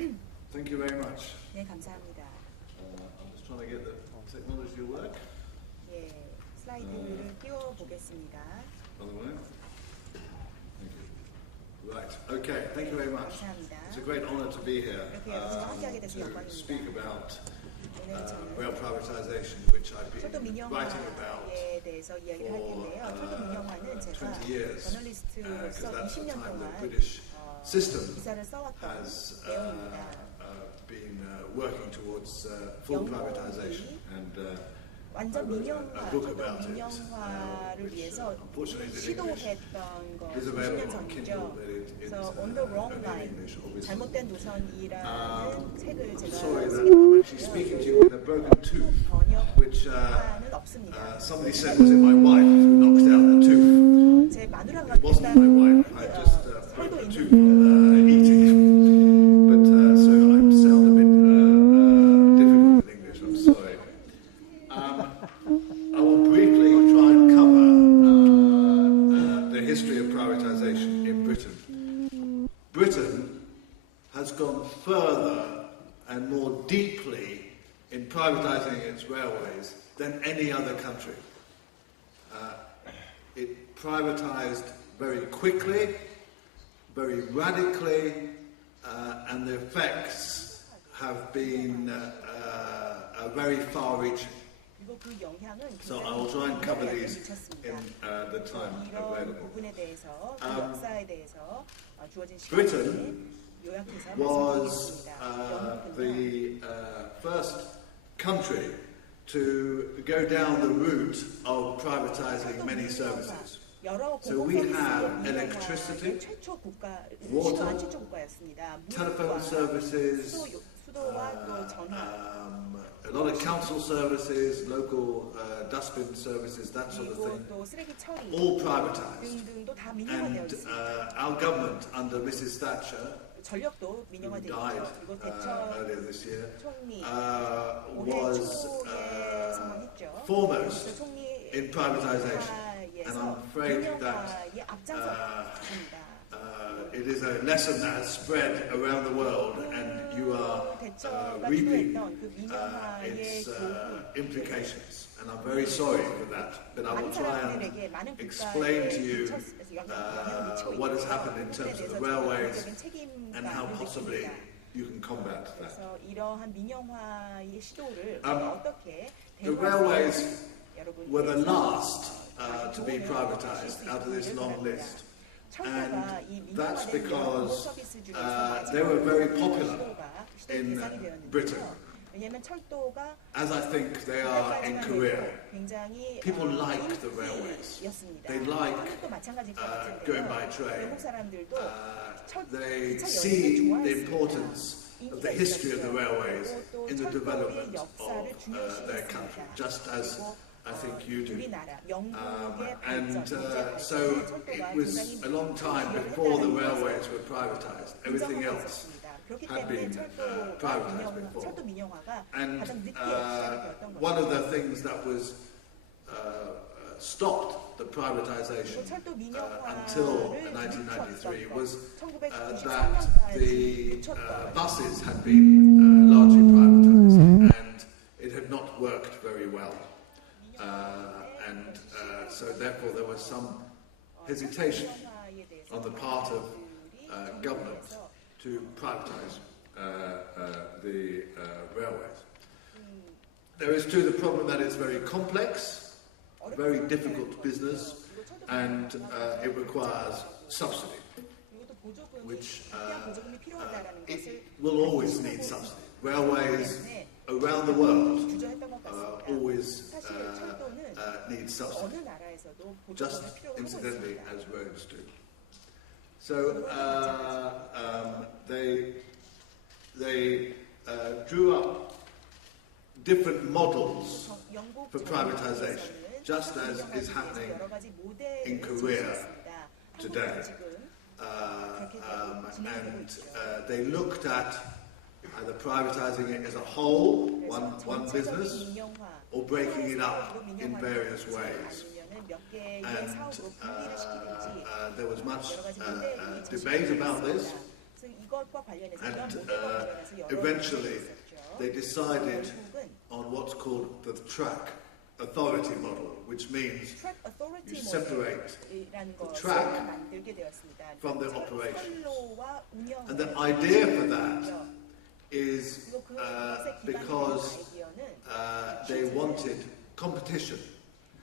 Thank you very much. 네, 감사합니다. I'm just trying to get the technology to work. 예, 슬라이드를 띄워 보겠습니다. Other way. Thank you. Right. Okay. Thank you very much. 감사합니다. It's a great honor to be here 이렇게 여러분과 함께하게 돼서 to 영광입니다. speak about 오늘 저는 rail privatization, which I've 철도 been writing about 민영화에 대해서 이야기를 할 텐데요. 철도 민영화는 제가 20 years, 저널리스트로서 because that's the 20년 time the 동안 British system 기사를 써왔던 has 내용입니다. been working towards full privatization, and 완전 민영화, book 철도 about it, 민영화를 위해서 unfortunately in English 시도했던 거 is 20년 available on Kindle, 전이죠. but it's 그래서 On the Wrong only in Line, English, obviously. 잘못된 노선이라는 책을 제가 Sorry that 쓰게 I'm actually speaking to you with a broken tooth, which 번역은 없습니다. somebody said was it my wife who knocked out the tooth. 제 마누라가 It wasn't my wife. I just broke the tooth eating. But so I sound a bit difficult in English. I'm sorry. I will briefly try and cover the history of privatization in Britain. Britain has gone further and more deeply in privatizing its railways than any other country. It privatized very quickly, very radically, and the effects have been very far-reaching. So I will try and cover these in the time available. Britain was the first country to go down the route of privatizing many services. So we have electricity, water, telephone services, a lot of council services, local dustbin services, that sort of thing, all privatized. And our government under Mrs. Thatcher, who died earlier this year, was foremost in privatization. And I'm afraid that it is a lesson that has spread around the world, and you are reaping its implications. And I'm very sorry for that, but I will try and explain to you what has happened in terms of the railways and how possibly you can combat that. The railways were the last to be privatized out of this long list. And that's because they were very popular in Britain, as I think they are in Korea. People like the railways. They like going by train. They see the importance of the history of the railways in the development of their country, just as I think you do. So it was a long time before the railways were privatized. Everything else had been privatized before. And one of the things that was stopped the privatization until 1993 was that the buses had been largely privatized, and it had not worked very well. So therefore there was some hesitation on the part of government to privatize the railways. There is too the problem that it's very complex, a very difficult business, and it requires subsidy, which it will always need subsidy. Railways around the world always need subsidy, just incidentally as roads do. So they drew up different models for privatization, just as is happening in Korea today. And they looked at either privatizing it as a whole, one business, or breaking it up in various ways. And there was much debate about this, 이것과 관련해서 이런 And 모델과 관련해서 여러 eventually 있었죠. they decided 결국은 on what's called the track authority model, which means track authority you separate 모델이라는 the 것을 track 만들게 되었습니다. from the operations. 선로와 운영. And the idea for that is 그것의 because 아이디어는 they wanted competition.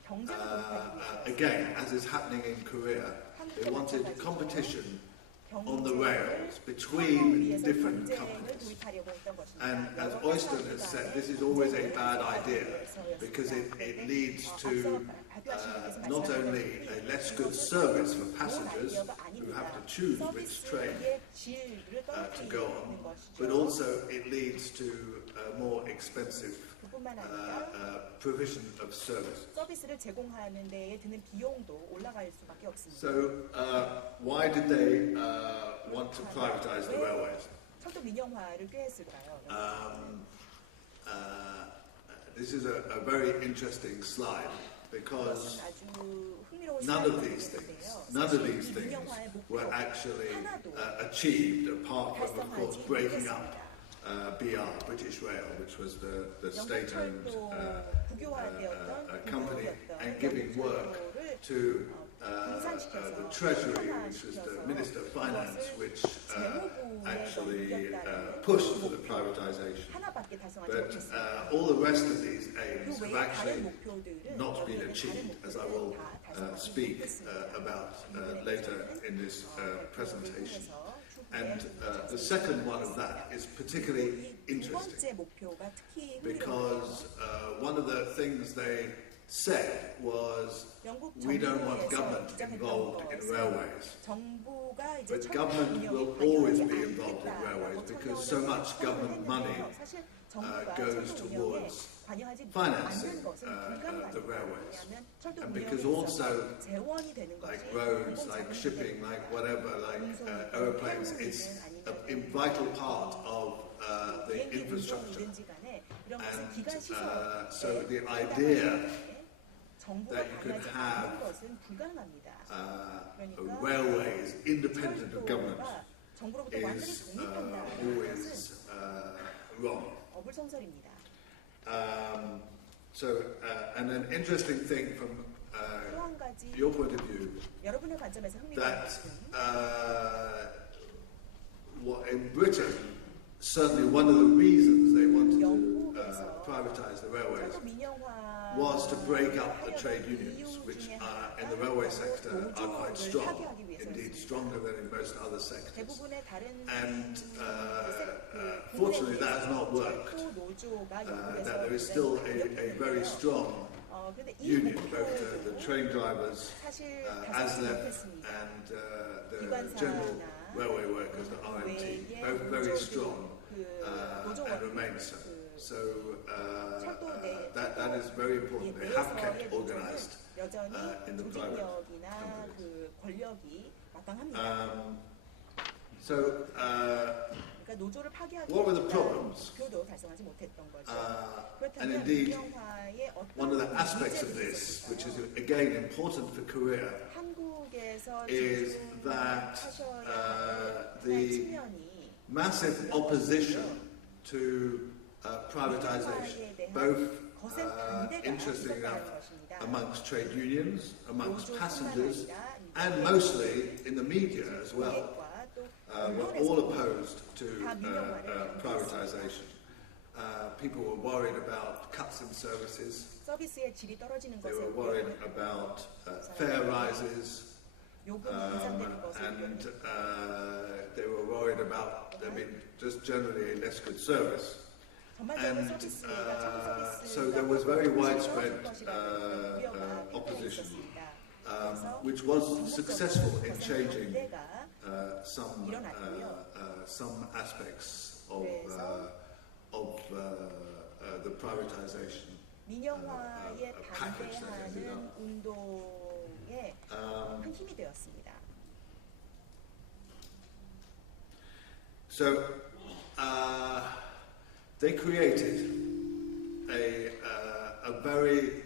경쟁을 독하기 위해서 Again, as is happening in Korea, they wanted competition on the rails between different companies. And as Oyster has said, this is always a bad idea because it leads to not only a less good service for passengers who have to choose which train to go on, but also it leads to a more expensive provision of service. 서비스를 제공하는 데에 드는 비용도 올라갈 수밖에 없습니다. So why did they want to privatize the railways? 철도 민영화를 꽤 했을까요? This is a very interesting slide because none of these things were actually achieved apart from, of course, breaking up BR, British Rail, which was the state-owned company, and giving work to the Treasury, which was the Minister of Finance, which actually pushed for the privatization. But all the rest of these aims have actually not been achieved, as I will speak about later in this presentation. And the second one of that is particularly interesting because one of the things they said was, we don't want government involved in railways. But government will always be involved in railways because so much government money goes towards financing the railways. And because also, like roads, like shipping, like whatever, like aeroplanes, it's a vital part of the infrastructure. And so the idea that you can have railways independent of government is always wrong. And an interesting thing from your point of view, that in Britain, certainly one of the reasons they wanted to privatize the railways was to break up the trade unions, which in the railway sector are quite strong, indeed stronger than in most other sectors. And fortunately that has not worked, that there is still a very strong union, both the train drivers, ASLEF, and the general railway workers, the RMT, both very strong and remain so. So that is very important. They have kept organized in the private companies. So what were the problems? And indeed, one of the aspects of this, which is again important for Korea, is that the massive opposition to privatization, both interesting enough amongst trade unions, amongst passengers, and mostly in the media as well, were all opposed to privatization. People were worried about cuts in services. They were worried about fare rises. And they were worried about, just generally a less good service. And so there was very widespread opposition, which was successful in changing some aspects of the privatization package that ended up. So they created a very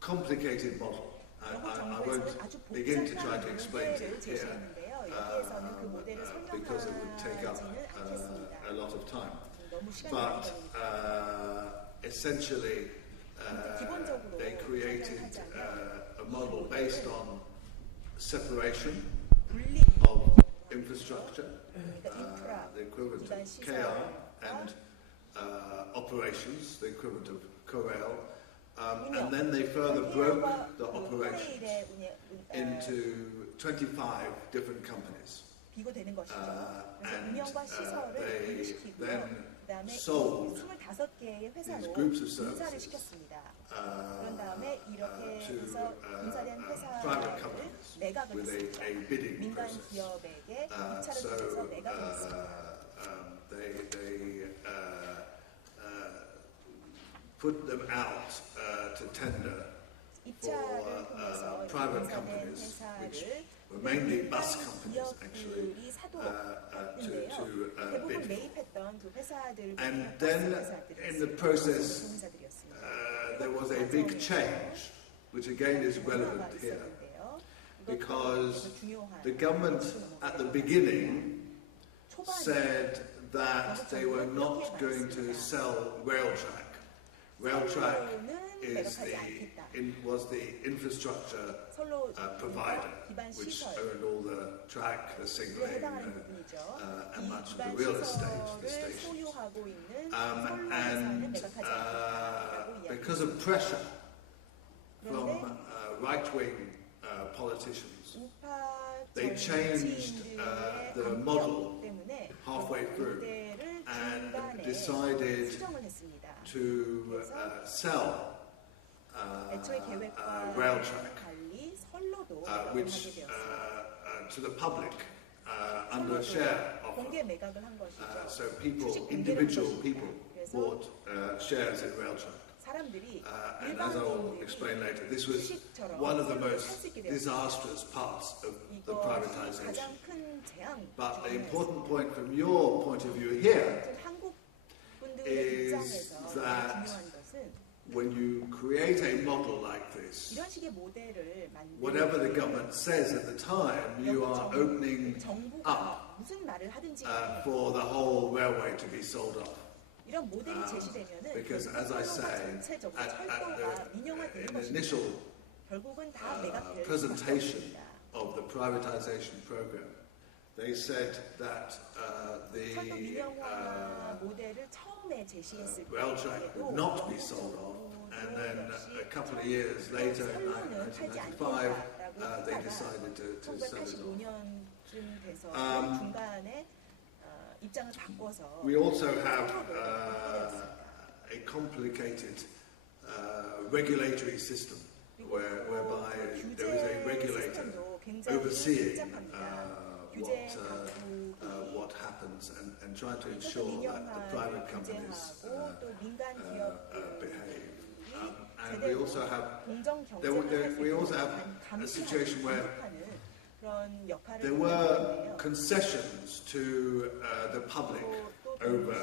complicated model. I won't begin to try to explain it here because it would take up time. 너무 시간이 많이 But 걸리니까. essentially, they created a model based on separation of infrastructure, the equivalent of KR, and operations, the equivalent of Corel. And then they further broke the operations into 25 different companies. 비교되는 것이죠. 그래서 And 운영과 시설을 they 분리시키고요. then 그다음에 sold 25개의 회사로 these groups of 분사를 services 시켰습니다. 그런 다음에 이렇게 해서 to 분사된 private 회사를 companies 매각을 with 했습니다. a bidding 민간 process. 기업에게 입찰을 통해서 매각을 했습니다. They put them out to tender 입찰을 통해서 private 분사된 companies, which 회사를 were mainly bus 민간 companies actually, 기업들이 사도했는데요. to 대부분 bid for. 매입했던 그 회사들 And then in the process, there was a big change, which again is relevant here, because the government at the beginning said that they were not going to sell rail track. Rail track was the infrastructure provider, which owned all the track, the signaling, and much of the real estate, the stations. And because of pressure from right-wing politicians, they changed the model halfway through and decided to sell rail track, which to the public under a share offer. So individual people bought shares in rail track. And as I will explain later, this was one of the most disastrous parts of the privatization. But the important point from your point of view here is that when you create a model like this, whatever the government says at the time, you are opening up for the whole railway to be sold off. Because as I say, in the initial presentation of the privatization program, they said that the rail track would not be sold off, and then a couple of years later, in 1995, they decided to sell it off. We also have a complicated regulatory system whereby there is a regulator overseeing what happens and trying to ensure that the private companies behave. And we also have a situation where there were concessions to the public over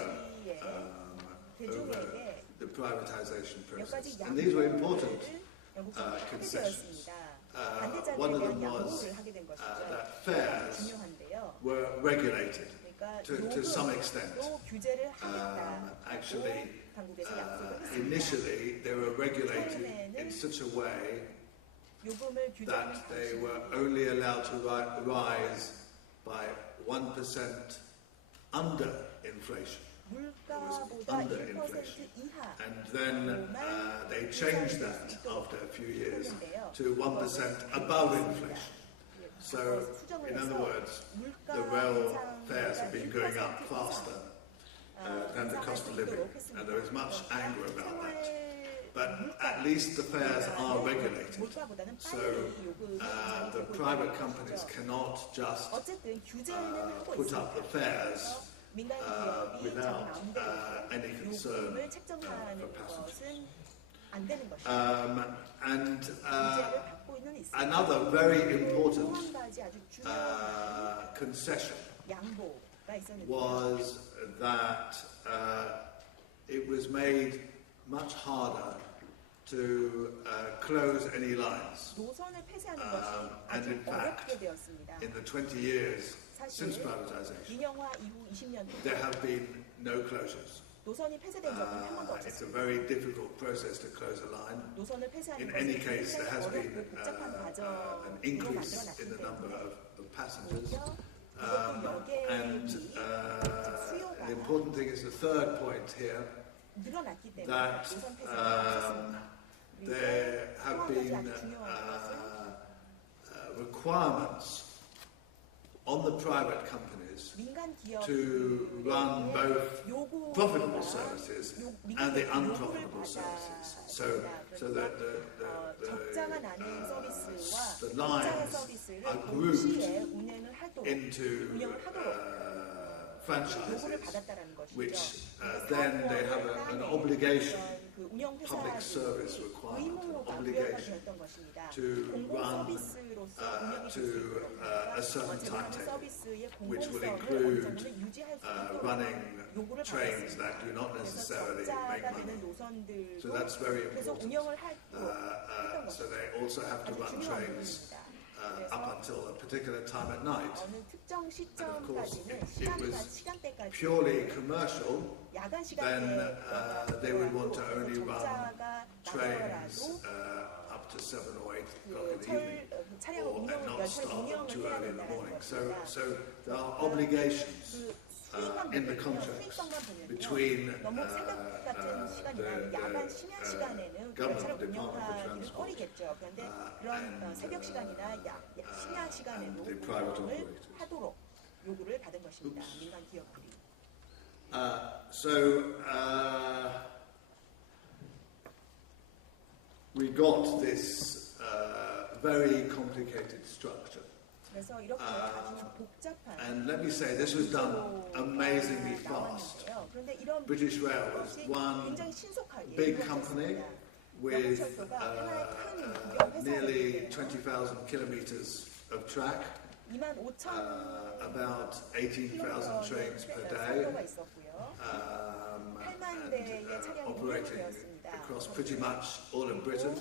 the privatization process, and these were important concessions. One of them was that fares were regulated to some extent. Actually, initially they were regulated in such a way that they were only allowed to rise by 1% under inflation. It was under inflation. And then they changed that after a few years to 1% above inflation. So, in other words, the rail fares have been going up faster than the cost of living, and there is much anger about that. But at least the fares are regulated. So the private companies cannot just put up the fares without any concern for passengers. And another very important concession was that it was made much harder to close any lines. And in fact, in the 20 years since 사실 privatization, 민영화 이후 20년 there have been no closures. 노선이 폐쇄된 적은 한 번도 It's a 없었습니다. very difficult process to close a line. 노선을 폐쇄하는 In 것은 any case, there has 굉장히 been 어렵고 복잡한 an 과정으로 increase 만들어놨기 in the number 때문에 of passengers. 오히려 And 수요가 the important thing is the third point here, 늘어났기 때문에 that 노선 폐쇄가 없었습니다. there have been requirements on the private companies 민간 to run both 요구가 profitable services and the unprofitable 요구를 services. 받아 So that 적자가 나는 서비스와 the 적자의 lines 서비스를 are 동시에 운행을 하도록 into 운영을 하도록 franchises, 요구를 받았다라는 것이죠. which then they have an obligation, 그 운영 public service 회사들이 requirement, 의무가 obligation 부여가 되었던 것입니다. to 공공 run 서비스로서 운영이 to 될수 있도록 a certain 제공하는 timetable, 서비스의 which will 공공성을 어느 include 정도는 유지할 수 있도록 running 요구를 trains 받았습니다. that do not 그래서 necessarily make 적자가 money. 되는 노선들도 So that's very 계속 important. 운영을 했던 So 것이죠. they also have to 아주 run 중요한 trains 부분입니다. up until a particular time at night. 어느 특정 course, 시점까지는 it was 시간대까지 purely commercial, 야간 then 시간대에 they would want to only run 적자가 trains 나더라도 up to 7 or 8 o'clock in the evening, 차량을 or and not 열차를 stop 운영을 too 해야 early in the 된다는 morning. 것입니다. So there are obligations 수익만 in the 보면요, contracts 수익성만 보면요, between 너무 새벽 같은 시간이나 야간 심야 시간에는 열차를 운영하기는 꺼리겠죠. 그런데 그런 새벽 시간이나 심야 시간에도 운영을 하도록 요구를 받은 것입니다. 민간 기업들이. We got this very complicated structure. 그래서 이렇게 아주 복잡한 And let me say, this was done amazingly fast. 그런데 이런 British Rail was one 굉장히 신속하게 big company with nearly 20,000 kilometers of track, 25,000 about 18,000 trains per day, and operating across pretty much all of Britain.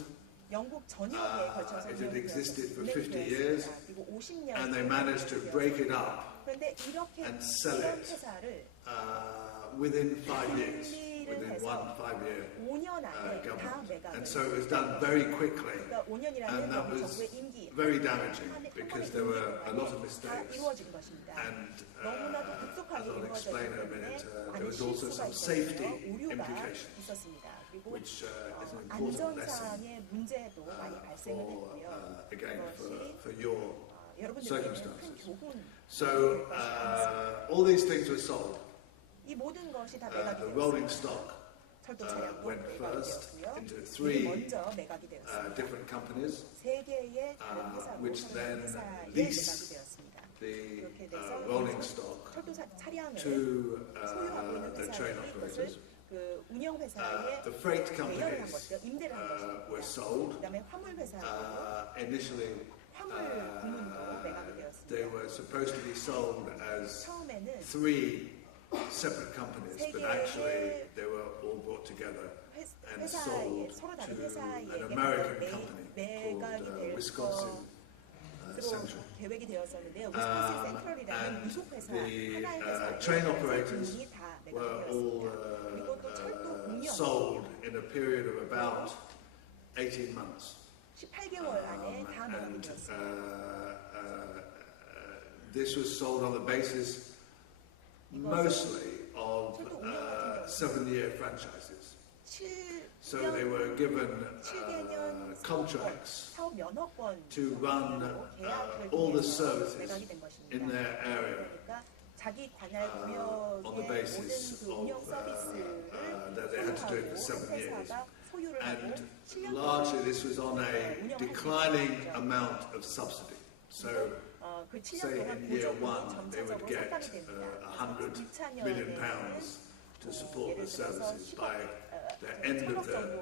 영국 전역에 걸쳐서 It had existed for 50 years, and they managed to break it up and sell it within 5 years, within 5-year government. And so it was done very quickly, and that was very damaging because there were a lot of mistakes. And as I'll explain in a minute, there was also some safety implications, which is an important lesson again for your circumstances. So all these things were sold. The rolling stock went first into 3 different companies, which then leased the rolling stock to the train operators. The freight companies were sold. Initially, they were supposed to be sold as 3 separate companies, but actually they were all brought together and sold to an American company called Wisconsin Central. And the train operators were all sold in a period of about 18 months. And this was sold on the basis mostly of 7-year franchises. So they were given contracts to run all the services in their area on the basis of that they had to do it for 7 years. And largely this was on a declining amount of subsidy. So say in year 1 they would get £100 million to support the services. By the end of the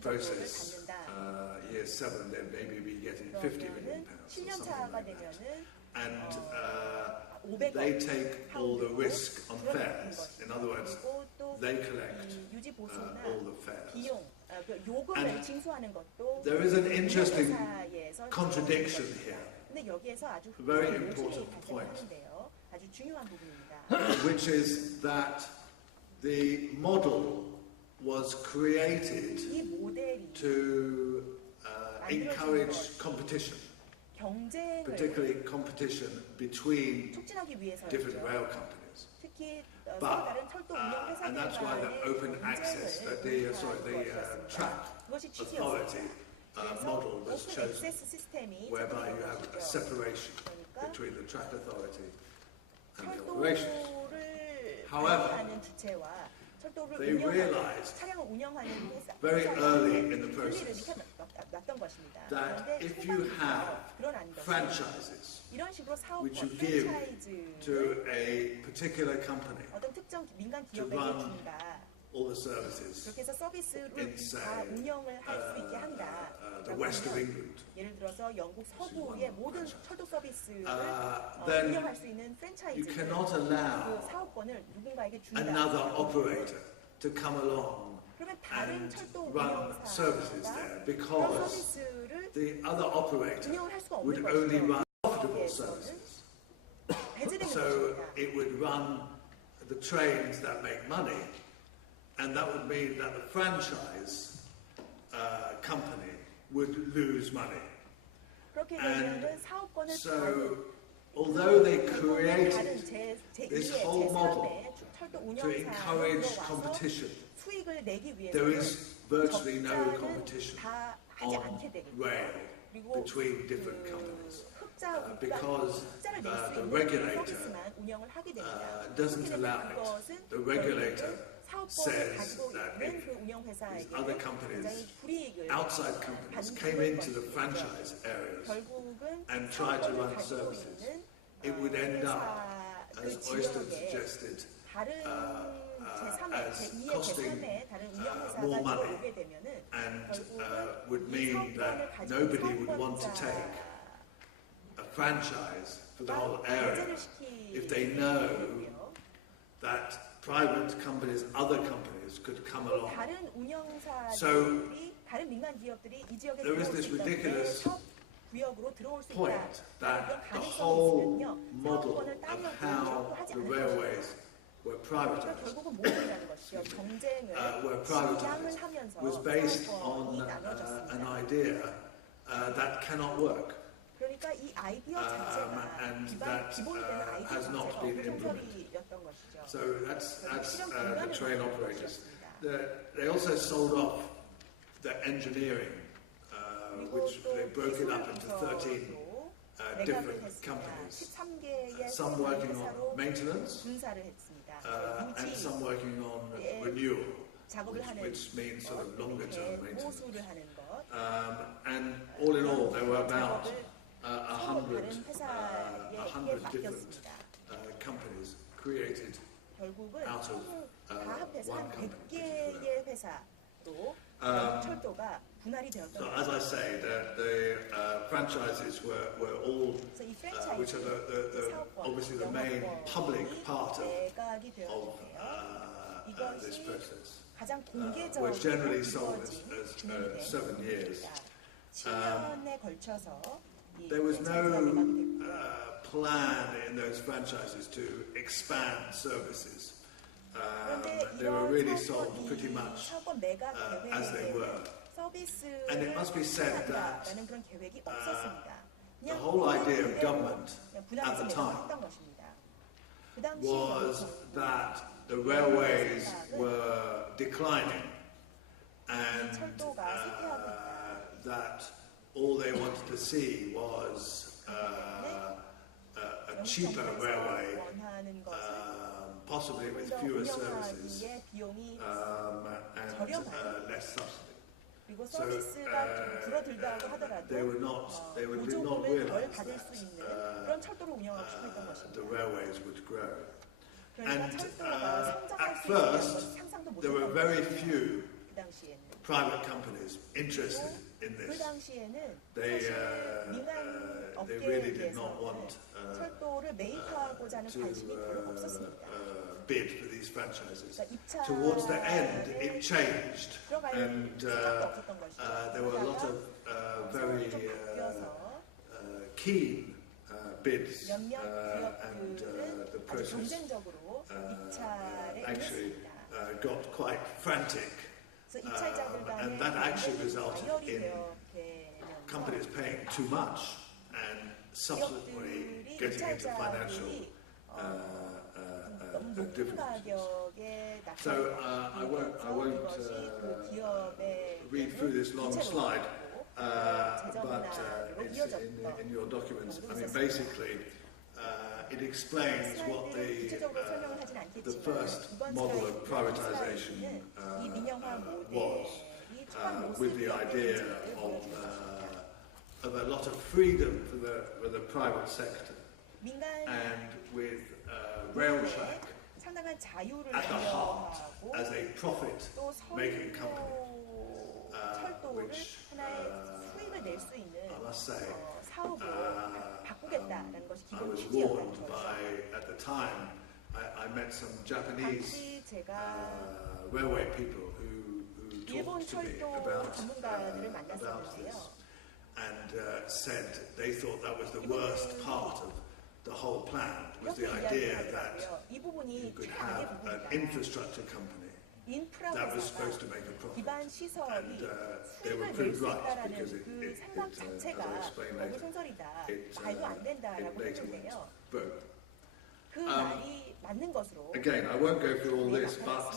process, year 7, they maybe be getting £50 million or something like that. And they take all the risk on fares. In other words, they collect all the fares. And there is an interesting contradiction here, a very important point. 아주 중요한 부분입니다. which is that the model was created 이 모델이 to encourage competition, 경쟁을 particularly competition between 촉진하기 different 위해서였죠. rail companies. 특히 서로 But 다른 철도 운영 and that's why the 회사들 open 간의 access, that 경쟁을 the track 그것이 authority 취지였습니다. model was 오픈 chosen, 액세스 시스템이 whereby you have a 적용된 separation 그러니까 between the track authority and the operations. 철도를 However, 관리하는 주체와 철도를 they realized 차량을 운영하는 회사 very early in the process 놨던 것입니다. that 그런데 if you have 그런 안도 franchises 이런 식으로 which you 사업권 give 프랜차이즈를 to a particular company 어떤 특정 민간 to 기업에게 run 준다. all the services 그렇게 해서 서비스를 in, 다 say, 운영을 할 수 있게 한다. the west of England, 예를 들어서 영국 서부의 모든 철도 서비스를 then 운영할 수 있는 you 프랜차이즈 cannot 그 allow 사업권을 누군가에게 준다. another operator to come along 그러면 다른 and 철도 run services 운영사가 there 그런 because 서비스를 the other operator 운영을 할 수가 would 없는 only 것이죠. run profitable services. 배제되는 So 것입니다. it would run the trains that make money, and that would mean that the franchise company would lose money. 그렇게 And 되면은 사업권을 so, although they 다른 created this whole model 철도 to encourage 운영사로 와서 competition, 수익을 내기 there 위해서는 is virtually no 적자는 competition 다 하지 on 않게 되겠죠. rail 그리고 between different companies. 흑자를 because 낼 수 the 있는 regulator 서비스만 운영을 하게 됩니다. doesn't 그렇게 allow 되면 it. 그것은 The regulator 사업권을 says 가지고 that 있는 if 그 운영회사에게 other companies, 굉장히 불이익을 outside companies came into the franchise areas 결국은 and tried to run 사업권을 가지고 services, 있는 it would end up, 그 as Oyster 지역에 suggested, 다른 제3의, as 제2의, costing 제3의 다른 운영회사가 more money 들어오게 되면은 and 결국은 would 이 mean that 사업권을 가지고 nobody would want to take 사업권자 a franchise for the whole area 배제를 시키게 if they know 되고요. that private companies, other companies could come along. 다른 So, 운영사들이 다른 민간 기업들이 이 지역에 there is 들어올 this 수 있는데 ridiculous 사업 구역으로 들어올 수 있다. point 그런 that the 가능성이 whole 있으면요. model 사업권을 of 따려고 how 노력도 하지 the 않을 railways 것이다. were 그러니까 privatized 결국은 무엇이라는 것이죠. 경쟁을 were 시장을 privatized 하면서 was based 사업권이 on 나눠졌습니다. an idea that cannot work. 그러니까 이 아이디어 자체가 and 기본이 that, 되는 아이디어 has not 자체가 been 엉성설이였던 것이죠. So that's 실험 the 공간을 train 만든 operators. 것이었습니다. They also sold off the engineering, which they broke it up into 13 different companies. 13개의 Some working on maintenance 분사를 했습니다. and some working on 예, renewal, 작업을 하는 which means sort of longer term maintenance. 보수를 하는 것. And all in all, there were about 작업을 100 회사에게 different 맡겼습니다. companies created 결국은 out of 다 합해서 one 한 company. 100개의 회사로 철도가 분할이 So 되었던 as I 거죠. say, the franchises were all, 그래서 이 which are the obviously the main public part of 매각이 되었는데요. this 이것이 process. 가장 Were 공개적으로 generally sold 이루어진 as 진행된 7 years. 7년에 걸쳐서 이 There was no 프랜차이즈가 매각이 됐고요. plan in those franchises to expand services. 그런데 They were really 이런 sold pretty much 사업권 매각 as they were. 서비스를 And it must be said that 라는 그런 계획이 없었습니다. the whole idea of government at the time 했던 것입니다. 그 당시 was that the railways were declining and that all they wanted to see was a cheaper railway, possibly with fewer services and less subsidy. 그리고 서비스가 줄어들다고 하더라도 they did not 보조금을 덜 realize 받을 수 있는 그런 철도를 운영하고 싶어 했던 the 것입니다. railways would grow. 그러니까 And 철도가 성장할 at 수 있는 first, 것을 상상도 there were 못했던 very 것입니다. few 그 당시에는. private companies interested in 그 this. 당시에는 They 사실 민간 really did not 업계에서는 want 철도를 메이커하고자 하는 관심이 별로 없었습니다. bid for these franchises. 그러니까 Towards the end, it changed, 들어갈 and 생각도 없었던 것이죠. there were a lot of very keen bids 몇몇 and 기업들은 the 아주 process 경쟁적으로 입찰에 actually 응했습니다. got quite frantic, 그래서 입찰자들 and 간에 that actually resulted 다혈이 in 되면서 companies paying too much and subsequently 기업들이 getting into financial 너무 높은 difficulties. 가격에 So I won't 그것이 그 기업의 read through this long slide, but it's 이어졌던 in your documents. I mean, basically, it explains what the first model of privatization was, with the idea of a lot of freedom for the private sector, and with rail track 상당한 자유를 at the heart 부여하고 as a profit-making company, 철도를 which 하나의 수익을 낼 수 있는 I must say, 사업으로 바꾸겠다라는 것이 I 기본 was 취지였던 warned 거죠. by, at the time, I met some Japanese 당시 제가 railway people who 일본 talked to me 철도 about 전문가들을 this, 만났었는데요. and said they thought that was the worst part of the whole plan, was the 이렇게 idea that 이야기하더라고요. 이 you 부분이 could 최악의 have an 부분이다. infrastructure company 인프라 that was supposed to 회사가 make a profit. 기반 시설이 And they were 수익을 낼 proved 수 right 있다라는 because 그 생각 자체가 as I explain 너무 later, 손설이다. it 말도 안 된다라고 later 했는데요. went broke. 그 말이 맞는 것으로 Again, I won't go through all this, but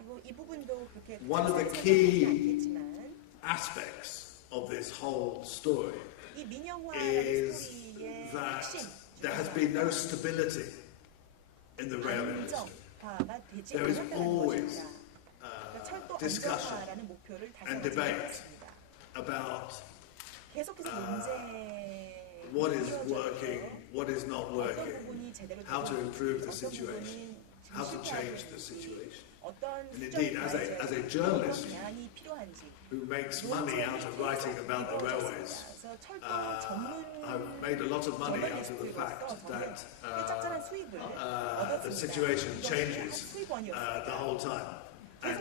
그리고 이 부분도 그렇게 one of the 자세히 key 않겠지만 aspects of this whole story 이 민영화 is 스토리의 that 핵심 there has been no stability in the rail industry. 안정화가 되지 There is 않았다는 always 것입니다. 그러니까 철도 discussion 안정화라는 목표를 다시 and 한번 debate 제기했습니다. about 계속해서 논쟁이 what is 이루어져서 working, what is not 어떤 working, 부분이 제대로 how to 되고 improve the 어떤 situation, 부분은 how to 실패하고 change the 있는지, situation. 어떤 And indeed, as a journalist 어떤 대안이 필요한지 who makes money out of writing about the railways, 그래서 철도 전문 I've made a lot of money out of the fact that 짭짤한 수익을 the situation changes the whole time. And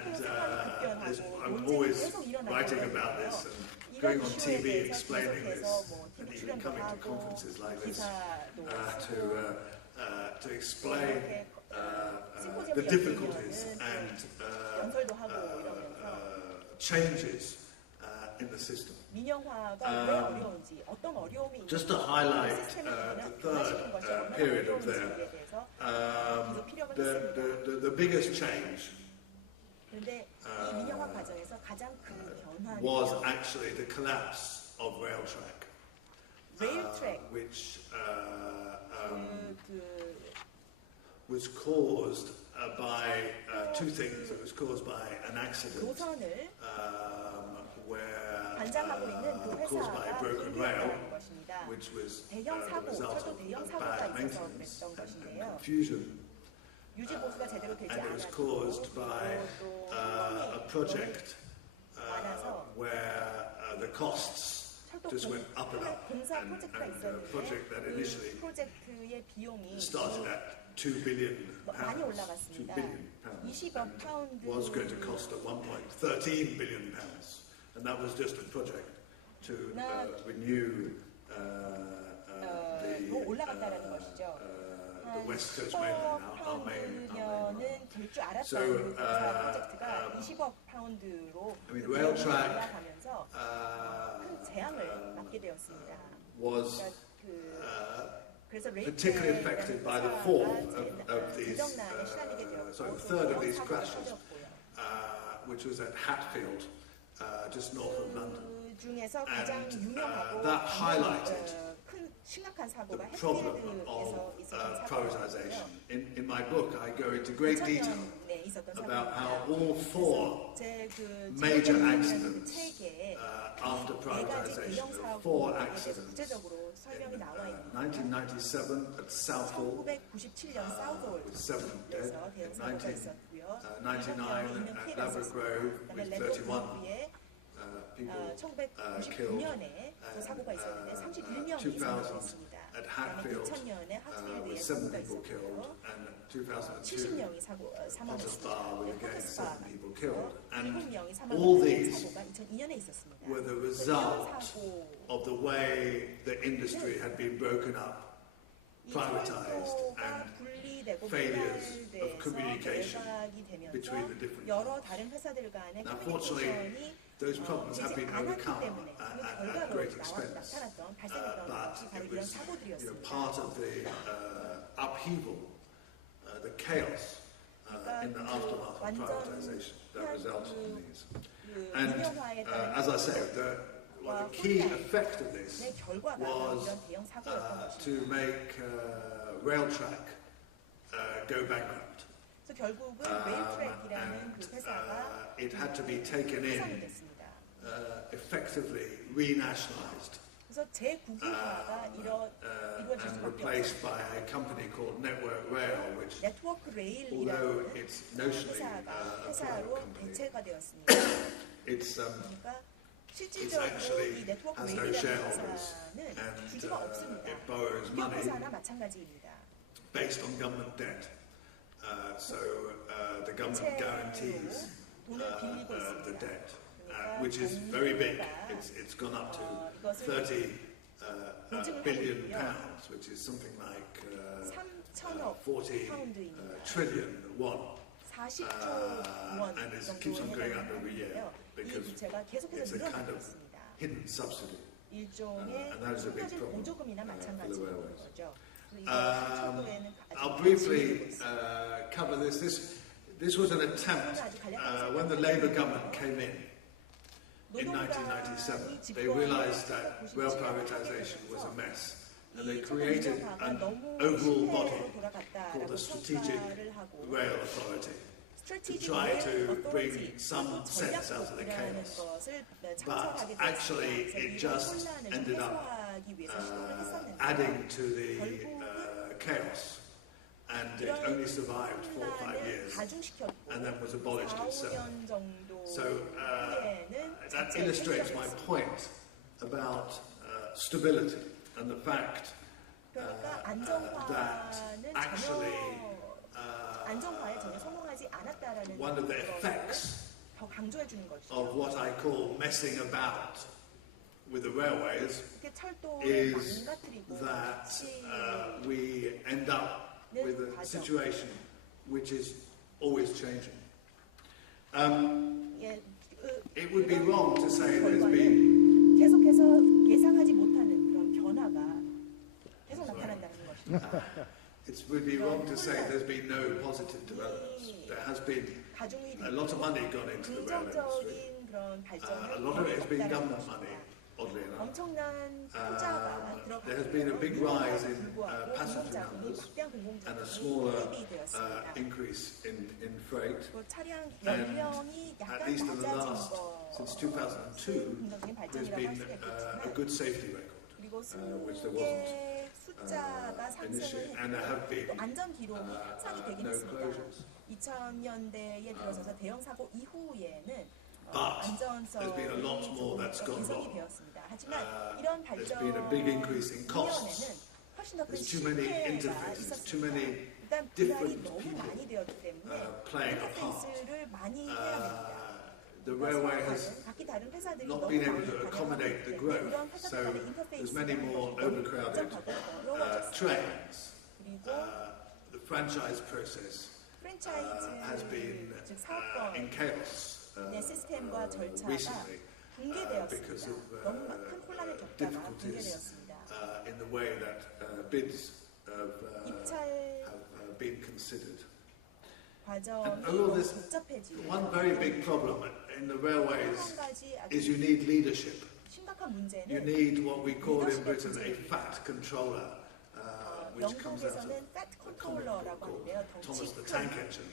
I'm always writing about this and going on TV explaining this, and even coming to conferences like this to explain the difficulties and changes in the system. 민영화가 왜 어려운지, 어떤 어려움이 있는지, Just to highlight 시스템을 the 변화시키는 것이 third 얼마나 period of 어려운지에 대해서 계속 필요가 there, 있습니다. the biggest change 그런데 이 민영화 과정에서 가장 큰 was 변화는 actually the collapse of rail track, 레일 트랙, which 그 was caused by two things. It was caused by an accident 노선을 where 관장하고 있는 그 caused by a 회사가 broken rail, 폐기했다는 것입니다. which was the 대형 사고, result 철도 대형 of 사고가 bad 있어서 maintenance 그랬던 and 것인데요. confusion. 유지 보수가 제대로 되지 And it was 않았고 caused by a project where the costs just went up and up, 공사 and 프로젝트가 a project that 있었는데 initially 그 프로젝트의 비용이 started at £2 billion, 많이 £2 올라갔습니다. billion, 20억 파운드 was going to cost at one point £13 billion, and that was just a project to renew 올라갔다라는 것이죠. the West Coast mainland, our main. 파운드면은 될 줄 알았던 So, 그 공사 프로젝트가 20억 파운드로 I mean, rail track 올라가면서 큰 재앙을 맞게 되었습니다. was 그래서 particularly affected by the fourth of these, sorry, the third of these crashes, which was at Hatfield, just north of London. 중에서 가장 유명하고 that highlighted 큰 심각한 사고가 the problem 해필드에서 of 있었던 privatization. 사고였고요. In my book, I go into great detail about how all four major accidents after privatization, there were four accidents. 1997 at Southall, 1997년 with 7 dead. 99 at Laverick Grove, with 31 people killed. 2000 at Hatfield, with 7 people killed, and 2002, 70명이 사망했습니다. with again 7 people killed. And 7명이 all 사망한 these 사고가 2002년에 있었습니다. were the result of the way the industry had been broken up, privatized, and failures of communication between the different 여러 다른 회사들 간의 Now, fortunately, those problems have been overcome at great expense, but it was part of the upheaval, the chaos in the aftermath of privatization that resulted in these. And as I say, the key effect of this was to make Railtrack go bankrupt. It had to be taken in, effectively renationalized, and replaced by a company called Network Rail, which, although it's notionally a private company, it's actually has no shareholders, and it borrows money based on government debt. So the government guarantees the debt, which is very big. It's gone up to 30 billion pounds, which is something like 40 trillion won. And it keeps on going up every year because it's a kind of hidden subsidy. And that is a big problem for the railways. I'll briefly cover this. This was an attempt when the Labour government came in 1997. They realised that rail privatisation was a mess, and they created an overall body called the Strategic Rail Authority to try to bring some sense out of the chaos. But actually, it just ended up adding to the chaos, and it only survived 4 or 5 years and then was abolished itself. So that illustrates my point about stability and the fact that actually one of the effects of what I call messing about with the railways is that we end up with a situation which is always changing. It would be wrong to say there's been 계속해서 예상하지 못하는 그런 변화가 계속 나타난다는 것입니다. It would be wrong to say there's been no positive developments. There has been a lot of money gone into the rail industry. A lot of it has been government money, oddly enough. There has been a big rise in passenger numbers and a smaller increase in freight. And at least in the last, since 2002, there's been a good safety record, which there wasn't initially, and there have been no closures. 2000년대에 들어서서 대형 사고 이후에는 But there's been a lot more that's gone wrong. There's been a big increase in costs. There's too many interfaces, too many different people playing a part. The railway has not been able to accommodate the growth, so there's many more overcrowded trains. The franchise process has been in chaos recently because of difficulties in the way that bids have been considered. And all this, one very big problem in the railways is you need leadership. You need what we call in Britain a fat controller, which comes out of a comic book called Thomas the Tank Engine.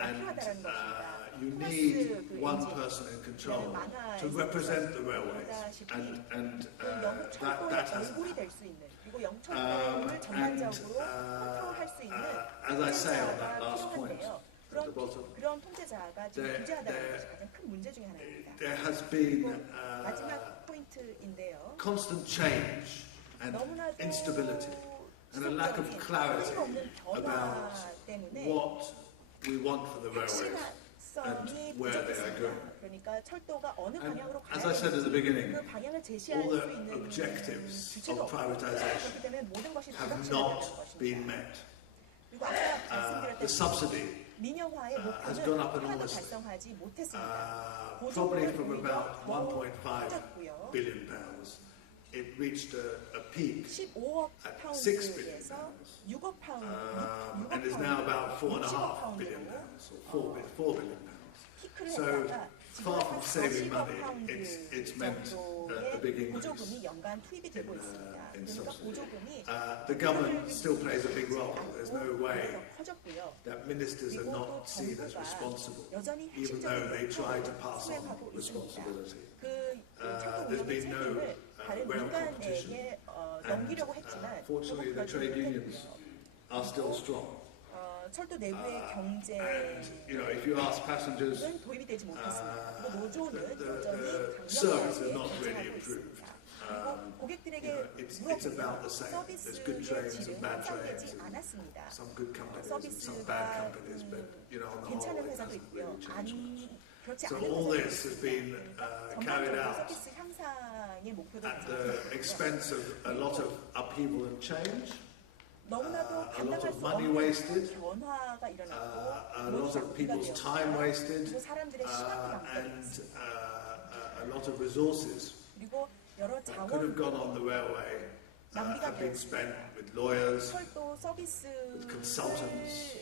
And you need one person in control to represent the railways, and that hasn't happened. As I say on that last point at the bottom, there has been constant change and instability and a lack of clarity about what we want for the railways and where they are going. 그러니까 철도가 어느 방향으로 As I said at the beginning, 그 방향을 제시할 all 수 the 있는 objectives 주체가 of privatization 그렇기 때문에 모든 것이 have not been met. 그리고 아까 The subsidy 민영화의 has gone up 목표는 하나도 enormously, 달성하지 못했습니다. probably from about 보조금을 1.5 billion pounds. It reached a peak 15억 at 6 billion 파운드에서 pounds, 6억 파운드, and is now about 4.5 billion pounds, or 4 billion pounds. 피크를 So, 했다가 far from saving 40억 money, 파운드 it's meant a big 정도의 increase 보조금이 연간 투입이 되고 있습니다. in 그러니까 subsidy. 보조금이 The government still plays a big role. There's no way 커졌고요. that ministers are not seen as responsible, 여전히 even though they try to pass on 수행하고 있습니다. responsibility. 그 철도 There's 운영의 been no 책임을 다른 rail competition, 민간에게 넘기려고 했지만 fortunately the trade unions are still strong. 철도 내부의 경제는 And if you ask passengers, 도입이 되지 못했습니다. 그리고 노조는 the 여전히 service is 강력하게 not really 주장하고 improved. 있습니다. 그리고 고객들에게 It's about the same. There's good trains 서비스의 and bad 질은 trains, 향상되지 and 않았습니다. some good companies and some bad companies, but on the whole, 괜찮은 it 회사도 hasn't 있고요. really changed much. 그렇지 So 않은 all 회사도 this has been carried 전반적으로 out 서비스 향상의 목표도 at the expense of a lot of upheaval and change, 너무나도 a lot 감당할 of 수 money 없는 wasted, 변화가 일어났고 a lot of people's time wasted, 그리고 사람들의 시간이 and a lot of resources 그리고 여러 that could have gone on the railway have been spent with lawyers, 철도 서비스 with consultants,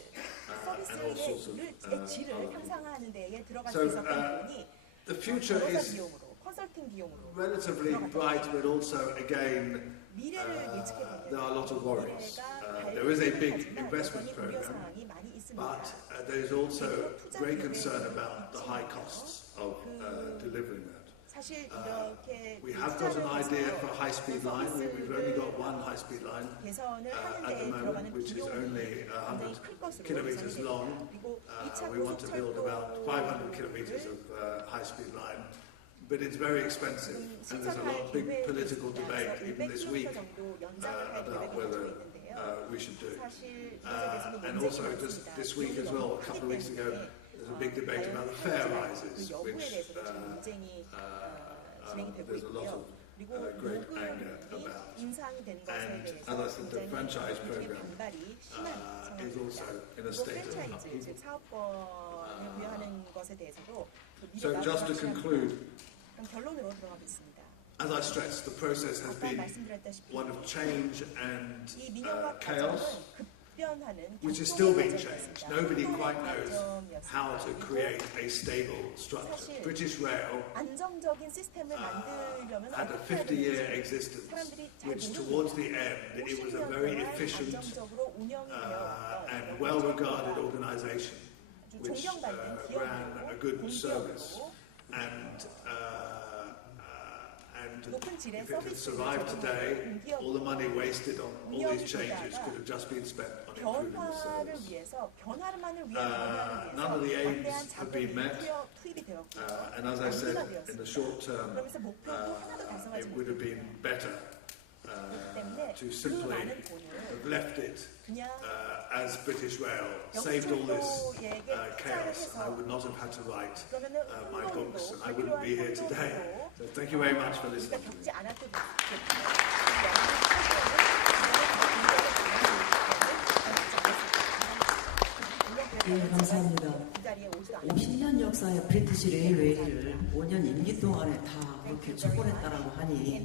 and all sorts 서비스의 질을 of 향상하는 데에 들어갈 So, 수 있었던 돈이 the future 변호사 is 비용으로 컨설팅 비용으로 relatively bright, but also again 미래를 예측해 there are a lot of worries. 미래가 There is a big 밝지만 investment 여전히 우려 program, 사항이 많이 있습니다. but there is also great concern about the high costs of delivering that. 사실 이렇게 We have got an idea for a high-speed line. We've only got one high-speed line 개선을 하는 at the 데 들어가는 moment, which is 비용이 only 굉장히 100 클 것으로 kilometers 예상이 long. 됩니다. 그리고 2차 We want to build about 500 kilometers of high-speed line, but it's very expensive, and there's a lot of big political debate even this week about whether we should do it. And also just this week as well, a couple of weeks ago, there's a big debate about the fare rises, which there's a lot of great anger about. And as I said, the franchise program is also in a state of upheaval. So just to conclude, 결론으로 들어가겠습니다. as I stressed, the process has been one of change and 이 민영화 chaos, 급변하는 which is still being changed. Nobody quite knows how to create a stable structure. British Rail 안정적인 시스템을 만들려면 had a 50-year existence, which towards the end, it was a very efficient and well-regarded organization, which ran a good service. And if it had survived today, all the money wasted on all these changes could have just been spent on improving the service. None of the aims have been met, and as I said, in the short term, it would have been better to simply have left it as British Rail, saved all this chaos, and I would not have had to write my books, and I wouldn't be here today. So thank you very much for listening to me. 네, 감사합니다. 50년 역사의 브리티시 레일웨이를 5년 임기 동안에 다 그렇게 초월했다라고 하니